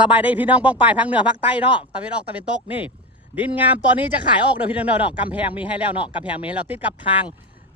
สบายดีพี่น้องป้องปลายพังเหนือภาคใต้เนาะตะวันออกตะวันตกนี่ดินงามตอนนี้จะขายออกเด้อพี่น้องเนาะกำแพงมีให้แล้วเนาะกำแพงมีให้เราติดกับทาง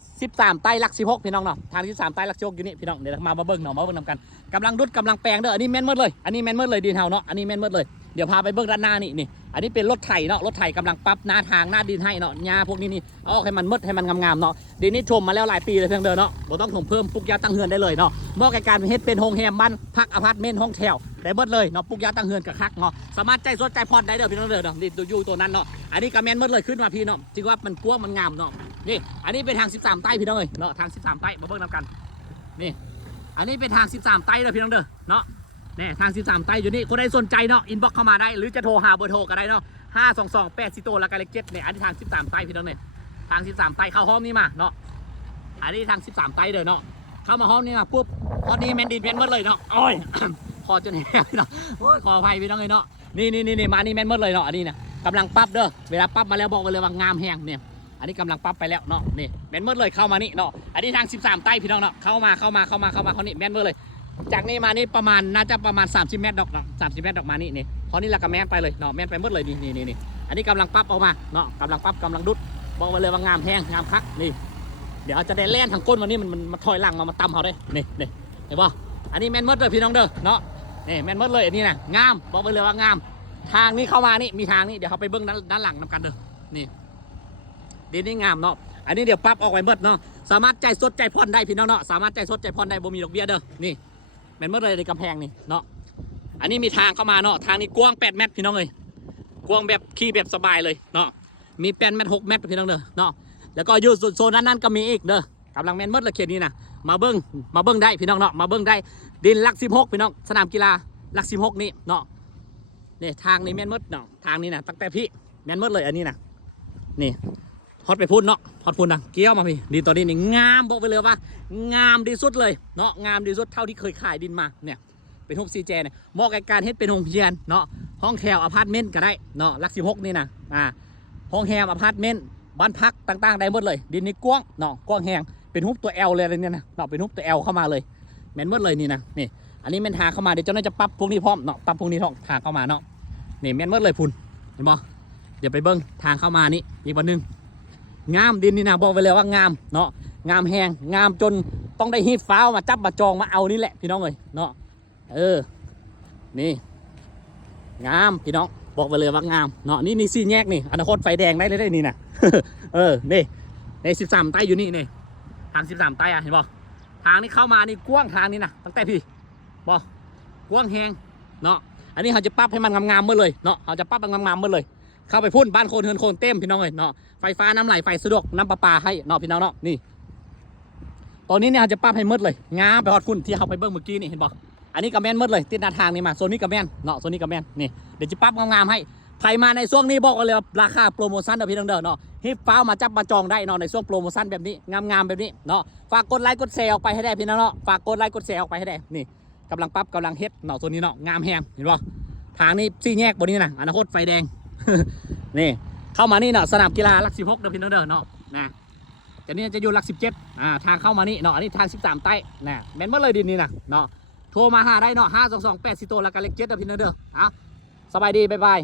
13ใต้หลัก16พี่น้องเนาะทาง13ใต้หลัก16อยู่นี่พี่น้องเดี๋ยวมาเบิ่งเนาะมาเบิ่งนำกันกำลังดุดกำลังแปลงเด้ออันนี้แม่นหมดเลยอันนี้แม่นหมดเลยดินเฮาเนาะอันนี้แม่นหมดเลยเดี๋ยวพาไปเบิ่งด้านหน้านี่อันนี้เป็นรถไถเนาะรถไถกำลังปรับหน้าทางหน้าดินให้เนาะหญ้าพวกนี้นี่เอาออกให้มันมืดให้มันงามๆเนาะดินนี้ชมมาแล้วหลายปีเลยเพียงเด้อเนาะบ่ต้องถมเพิ่มปลูกยาตั้งเฮือนได้เลยเนาะเหมาะกับการเฮ็ดเป็นโฮงแฮมบ้านพักอพาร์ตเมนต์ห้องแถวได้เบิดเลยเนาะปลูกยาตั้งเฮือนกับคักเนาะสามารถใจสดใจพอดได้เด้อพี่น้องเด้อเนาะนี่อยู่ตัวนั้นเนาะอันนี้ก็แม่นหมดเลยขึ้นมาพี่เนาะจริงว่ามันกว้างมันงามเนาะนี่อันนี้เป็นทาง13ใต้พี่น้องเอ้ยเนาะทาง13ใต้มาเบิ่งนำกันนี่อันนี้เป็นทาง13ใต้เด้อพี่น้องเด้อเนาะนี่ทาง13ใต้อยู่นี่คนใดสนใจเนาะอินบ็อกเข้ามาได้หรือจะโทรหาเบอร์โทรก็ได้เนาะ522 8 4 ตัวแล้วก็เลข7เนี่ยอันนี้ทาง13ใต้พี่น้องเนี่ยทาง13ใต้เข้าห้องนี้มาเนาะอันนี้ทาง13ใต้เด้อเนาะเข้ามาห้องนี้มาปุ๊บห้องนี้แมนดินแมนหมดเลยเนาะโอ้ย คอจนแห้งเนาะขออภัยพี่น้องเลยเนาะนี่มานี่แมนหมดเลยเนาะอันนี้นะกำลังปรับเด้อเวลาปรับมาแล้วบอกไว้เลยว่างามแห้งเนี่ยอันนี้กำลังปรับไปแล้วเนาะนี่แมนหมดเลยเข้ามานี่เนาะอันนี้ทาง13ใต้พี่น้องเนาะเข้ามาเขานี่แมนหมดเลยจากนี้มานี่ประมาณน่าจะประมาณ30 เมตรดอกนะ30 เมตรดอกมานี่พอนี่ละก็แมนไปเลยเนาะแมนไปหมดเลยนี่อันนี้กำลังปรับออกมาเนาะกำลังปรับกำลังดุดบอกไว้เลยว่างามแห้งงามคักนี่เดี๋ยวจะได้แล่นทางก้นวันนี้มันถอยหลังมาตำเขาได้นี่เห็นป่ะอันนี้แมนหมดเลยพี่น้องเด้อเนาะนี่แมนหมดเลยอันนี้นะงามบอกไว้เลยว่างามทางนี้เข้ามานี่มีทางนี้เดี๋ยวเขาไปเบิ้งด้านหลังนำกันเด้อนี่ดินนี่งามเนาะอันนี้เดี๋ยวปรับออกไปเบิดเนาะสามารถใจสดใจผ่อนได้พี่น้องเนาะสามารถใจสดใจผ่อนได้บ่มีดอกเบี้ยเด้อนี่แมนหมดเลยในกำแพงนี่เนาะอันนี้มีทางเข้ามาเนาะทางนี้กว้าง8 เมตรพี่น้องเลยกว้างแบบขี่แบบสบายเลยเนาะมี8 เมตร 6 เมตรพี่น้องเด้อเนาะแล้วก็อยู่โซนนั้นก็มีอีกเด้อกำลังแมนหมดเลยเขตนี้นะมาเบิ้งได้พี่น้องเนาะมาเบิ้งได้ดินหลัก16พี่น้องสนามกีฬาหลัก16นี่เนาะนี่ทางนี้แมนมดเนาะทางนี้นะตั้งแต่พี่แมนมดเลยอันนี้นะนี่ฮอตไปพูดเนาะฮอตพูดนะเกี้ยวมาพี่ดินตอนนี้นี่งามบอกไปเลยว่างามดีสุดเลยเนาะงามดีสุดเท่าที่เคยขายดินมาเนี่ยเป็น6 CJเนี่ยเหมาะกับการเฮ็ดเป็นโรงเรียนเนาะห้องแถวอพาร์ตเมนต์ก็ได้เนาะหลัก16นี่นะห้องแฮมอพาร์ตเมนต์บ้านพักต่างๆได้หมดเลยดินนี้กว้างเนาะกว้างแห้งเป็นรูปตัว L เลยเนี่ยนะเนาะเป็นรูปตัว L เข้ามาเลยแมนหมดเลยนี่นะนี่อันนี้แมนทางเข้ามาเดี๋ยวเจ้าหน้าจะปรับพวกนี้พร้อมเนาะปรับพวกนี้ทางเข้ามาเนาะนี่แมนหมดเลยพุ่นเห็นบ่เดี๋ยวไปเบิ้งทางเข้ามานี่อีกวันนึงงามดินนี่นะบอกไปเลยว่างามเนาะงามแห้งงามจนต้องได้ฮีทฟ้ามาจับมาจองมาเอานี่แหละพี่น้องเลยเนาะนี่งามพี่น้องบอกไปเลยว่างามเนาะนี่ซี่แยกนี่อนาคตไฟแดงได้เลยนี่นะ นี่ใน13ใต้อยู่นี่ทาง13ใต้เห็นบ่ทางนี้เข้ามานี่กว้างทางนี้นะตั้งแต่พี่บ่กว้างแห้งเนาะอันนี้เขาจะปรับให้มันงามๆเมื่อเลยเนาะเขาจะปรับมันงามๆเมื่อเลยเข้าไปพุ่นบ้านโคนเฮือนโคนเต็มพี่น้องเลยเนาะไฟฟ้าน้ำไหลไฟสะดวกน้ำประปาให้เนาะพี่น้องเนาะนี่ตอนนี้เนี่ยเขาจะปรับให้มืดเลยงามไปฮอดพุ่นที่เขาไปเบิ้งเมื่อกี้นี่เห็นบ่อันนี้กระแมนมืดเลยติดหน้าทางนี่มาโซนนี้กระแมนเนาะโซนนี้กระแมนนี่เดี๋ยวจะปรับงามๆให้ใครมาในช่วงนี้บอกเลยราคาโปรโมชั่นเดี๋ยวพี่น้องเด้อเนาะฮิปฟ้ามาจับมาจองได้เนาะในช่วงโปรโมชั่นแบบนี้งามๆแบบนี้เนาะฝากกดไลค์กดแชร์ออกไปให้ได้พี่น้องเนาะฝากกดไลค์กดแชร์ออกไปให้ได้นี่กำลังปรับกำลังเฮ็ดเนาะโซนนี้เนาะงามแฮงเห็นป่ะทางนี้ซี่แยกบนนี้นะอนาคตไฟแดง นี่เข้ามานี่เนาะสนามกีฬาหลัก16เด้อพี่น้องเด้อเนาะนะแต่นี่จะอยู่หลัก17ทางเข้ามานี่เนาะอันนี้ทาง13ใต้นะแม่นเมื่อเลยดินนี่นะเนาะโทรมาหาได้เนาะ522 8 4 ตัวแล้วก็เลข7เด้อพี่น้องเด้อสบายดีบ๊ายบาย